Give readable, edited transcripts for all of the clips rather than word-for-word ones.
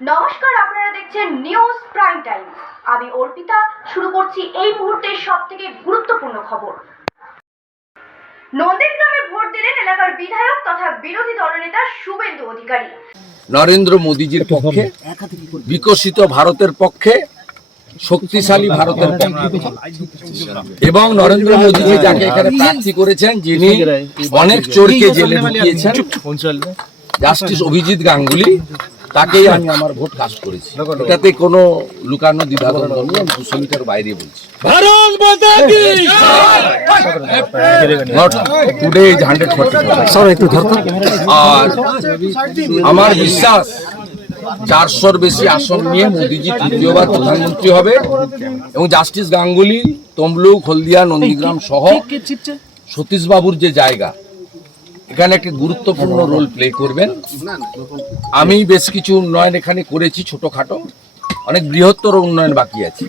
নমস্কার, আপনারা দেখছেন নিউজ প্রাইম টাইম। আমি অর্পিতা শুরু করছি এই মুহূর্তের সবথেকে গুরুত্বপূর্ণ খবর। নন্দীগ্রামে ভোট দিলেন এলাকার বিধায়ক তথা বিরোধী দলনেতা শুভেন্দু অধিকারী। নরেন্দ্র মোদীজির পক্ষে, বিকশিত ভারতের পক্ষে, শক্তিশালী ভারতের পক্ষে এবং নরেন্দ্র মোদীজি যাকে এখানে প্রার্থী করেছেন, যিনি অনেক চোরকে জেলে ঢুকিয়েছেন, জাস্টিস অভিজিৎ গাঙ্গুলি, তাকেই আমি আমার ভোট কাস্ট করেছি। এটাতে কোনো লুকানো দ্বিধাদ্বন্দ্ব নেই, আমি 200 মিটার বাইরে বলছি। আর আমার বিশ্বাস 400-র বেশি আসন নিয়ে মোদীজি তৃতীয়বার প্রধানমন্ত্রী হবে এবং জাস্টিস গাঙ্গুলি, তমলুক, হলদিয়া, নন্দীগ্রাম সহ সতীশবাবুর যে জায়গা, এখানে একটা গুরুত্বপূর্ণ রোল প্লে করবেন। আমি বেশ কিছু উন্নয়ন এখানে করেছি, ছোটখাটো, অনেক বৃহত্তর উন্নয়ন বাকি আছে।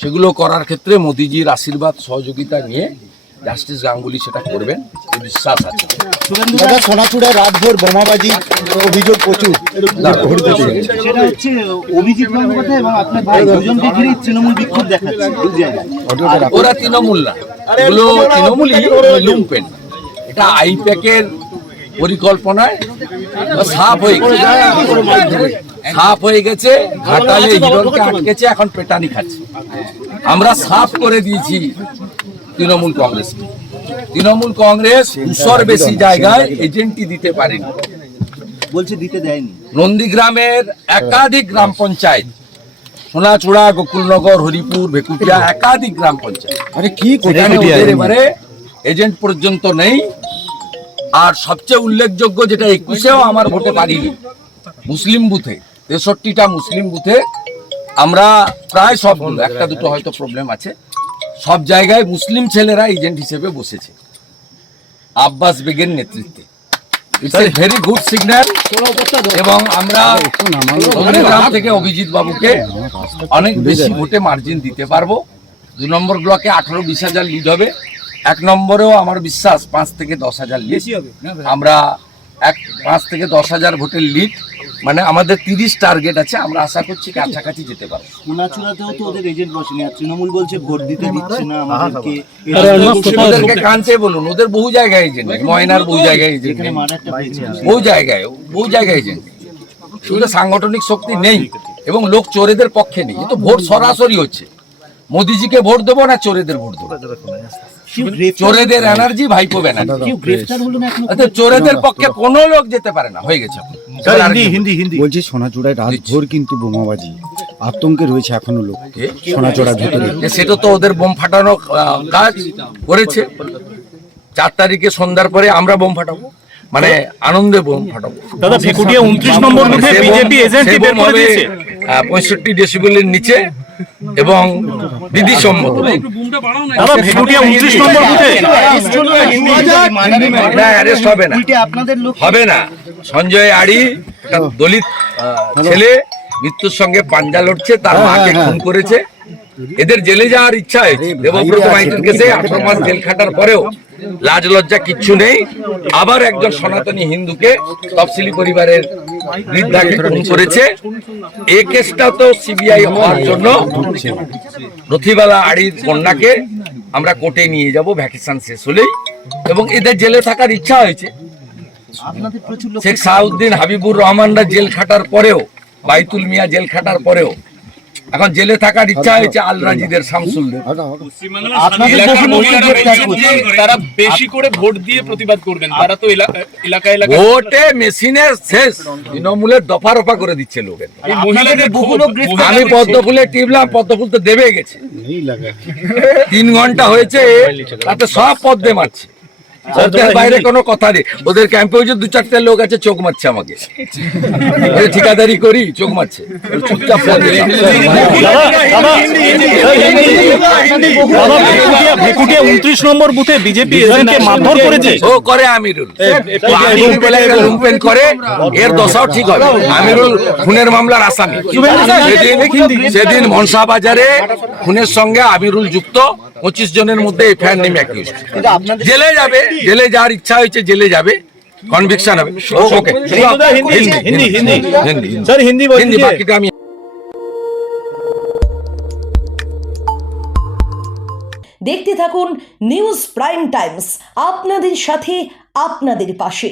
সেগুলো করার ক্ষেত্রে মোদীজির আশীর্বাদ সহযোগিতা নিয়ে জাস্টিস গাঙ্গুলি সেটা করবেন, এই বিশ্বাস আছে। সোনাচূড়ায় রাতভর বোমাবাজি অভিযোগ প্রচুর, সেটা হচ্ছে অভিজিৎ গঙ্গোপাধ্যায় এবং আপনার ভাই দুজনকে ঘিরে তৃণমূল বিক্ষোভ দেখাচ্ছে। ওরা তৃণমূল না, এগুলো তৃণমূলই লুম্পেন। এটা আইপ্যাকের পরিকল্পনায় সাফ হয়ে গেছে, ঘাটালে হিরণকে আটকেছে, এখন পেটানি খাচ্ছে। আমরা সাফ করে দিয়েছি তৃণমূল কংগ্রেসকে। তৃণমূল কংগ্রেস 200-র বেশি জায়গায় এজেন্টই দিতে পারেনি, বলছে দিতে দেয়নি। নন্দীগ্রামের একাধিক গ্রাম পঞ্চায়েত, সোনাচূড়া, গোকুলনগর, হরিপুর, ভেকুটিয়া, একাধিক গ্রাম পঞ্চায়েত, এবারে এজেন্ট পর্যন্ত নেই। আর সবচেয়ে উল্লেখযোগ্য যেটা 21-এও আমার ভোটে পারিনি, মুসলিম বুথে, 63টা মুসলিম বুথে আমরা প্রায় সবগুলো, একটা দুটো হয়তো প্রবলেম আছে, সব জায়গায় মুসলিম ছেলেরা এজেন্ট হিসেবে বসেছে আব্বাস বেগের নেতৃত্বে। It's a very good signal. এবং আমরা নন্দীগ্রাম থেকে অভিজিৎ বাবুকে অনেক বেশি ভোটে মার্জিন দিতে পারবো। 2 নম্বর ব্লকে 18-20 হাজার লিড হবে। 1 নম্বরেও আমার বিশ্বাস 5 থেকে 10 হাজার লিড আমরা 5 থেকে 10 হাজার ভোটের লিড, মানে আমাদের 30 টার্গেট আছে। আমরা আশা করছি কাছাকাছি যেতে পারবো। সোনাচূড়াতেও তো ওদের এজেন্ট বসেনি, আর তৃণমূল বলছে ভোট দিতে দিচ্ছে না আমাদেরকে। ওদেরকে কানতে বলুন, ওদের বহু জায়গায় এজেন্ট, ময়নার বহু জায়গায় এজেন্ট, বহু জায়গায় এজেন্ট। শুধু সাংগঠনিক শক্তি নেই এবং লোক চোরেদের পক্ষে নেই। এ তো ভোট সরাসরি হচ্ছে। মোদিজিকে ভোট দেবো না চোরেদের ভোট দেবো? চোরেদের এনার্জি ভাইপো ব্যানার্জি। চোরেদের পক্ষে কোনো লোক যেতে পারে না, হয়ে গেছে। বলছি সোনাচূড়ায় রাতভর কিন্তু বোমাবাজি, আতঙ্কে রয়েছে এখনো লোক সোনাচূড়ার ভিতরে। সেটা তো ওদের বোম ফাটানো কাজ করেছে। 4 তারিখে সন্ধ্যার পরে আমরা বোম ফাটাবো, মানে আনন্দে বোম ফাটাবো। দাদা, ভেকুটিয়া 29 নম্বর বুথে বিজেপি এজেন্ট বের করে দিয়েছে 65 ডেসিবেলের নিচে এবং বিধি সম্মত। দাদা, ভেকুটিয়া 29 নম্বর বুথে অ্যারেস্ট হবে না। সঞ্জয় আড়ি, একটা দলিত ছেলে, মৃত্যুর সঙ্গে পাঞ্জা লড়ছে, তার মাকে খুন করেছে। এদের জেলে যাওয়ার ইচ্ছা হয়েছে। দেবব্রত মাইতির কেসে 18 মাস জেল খাটার পরেও লাজ লজ্জা কিচ্ছু নেই। আবার একজন সনাতনী হিন্দুকে, তফসিলি পরিবারের বৃদ্ধাকে খুন করেছে। এই কেসটা তো সিবিআই হওয়ার জন্য রথিবালা আড়ির কন্যাকে আমরা কোর্টে নিয়ে যাব ভ্যাকেশন শেষ হলেই, এবং এদের জেলে থাকার ইচ্ছা হয়েছে। শেখ সাউদ্দিন, হাবিবুর রহমানরা জেল খাটার পরেও, বাইতুল মিয়া জেল খাটার পরেও এখন জেলে থাকার ইচ্ছা হয়েছে আল রাজিদের, শামসুলদের। তারা বেশি করে ভোট দিয়ে প্রতিবাদ করবেন, তারা তো এলাকায় ভোটে মেশিনের শেষ, তৃণমূলের দফা রফা করে দিচ্ছে লোকের। আমি পদ্মফুলে টিপলাম, পদ্মফুল তো দেবে গেছে, 3 ঘন্টা হয়েছে, তাতে সব পদ্মে মারছে। ওদের বাইরে কোনো কথা নেই। ওদের ক্যাম্পে ওই যে 2-4টে লোক আছে, চোখ মারছে আমাকে, ঠিকাদারি করি, চোখ মারছে, চুপচাপ। ভেকুটিয়া 29 নম্বর বুথে বিজেপি এজেন্টকে মারধর করেছে। ও করে আমিরুল, লুম্পেন করে, এর দশাও ঠিক হবে। আমিরুল খুনের মামলার আসামি। সেদিন মনসা বাজারে খুনের সঙ্গে আমিরুল যুক্ত। 25 জনের মধ্যে এফআইআর নেমে জেলে যাবে, জেলে যাওয়ার ইচ্ছা হয়েছে, জেলে যাবে। কনভিকশন হবে ওকে হিন্দি হিন্দি হিন্দি স্যার হিন্দি হিন্দি বাকিটা আমি দেখতে থাকুন নিউজ প্রাইম টাইমস, আপনাদের সাথে আপনাদের পাশে।